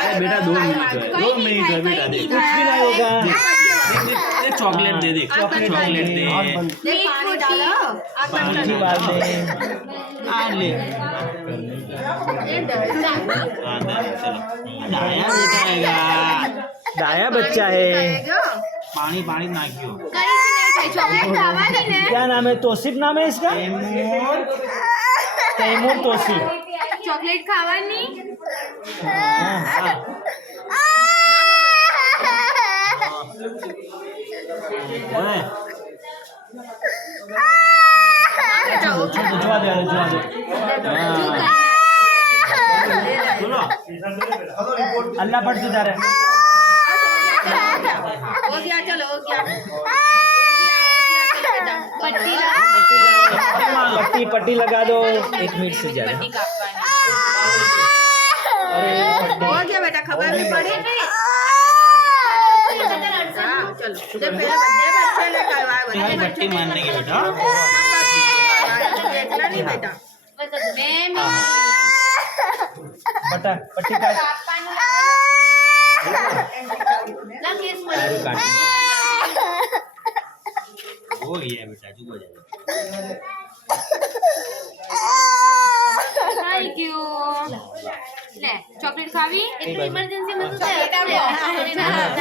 अरे बेटा 2 मिनट है बेटा, देख कुछ भी नहीं होगा। दे चॉकलेट दे, देख चॉकलेट दे, पानी डालो मीठी बात है। आ ले चलो डाया बेटा डाया बच्चा है। पानी पानी नाख्यो ચોકલેટ ખાવાની ને क्या नाम है? तोसिफ नाम है इसका? तैमूर तोसिफ। ચોકલેટ ખાવાની ओए जुआ दे बोलो अल्लाह पढ़ तू जा रहे। हो गया चलो हो गया पट्टी पट्टी पट्टी लगा दो 1 मिनट से ज्यादा। पट्टी काटवानी अरे पट्टी हो गया बेटा खबर नहीं पड़ी हाँ, चलो दे पहले बच्चे ने करवाया तुम्हारी पट्टी मारने की बेटा देखना नहीं बेटा बटा पट्टी काट। हो गया बेटा चुप हो जा थैंक यू ले चॉकलेट खावी इतनी इमरजेंसी में तो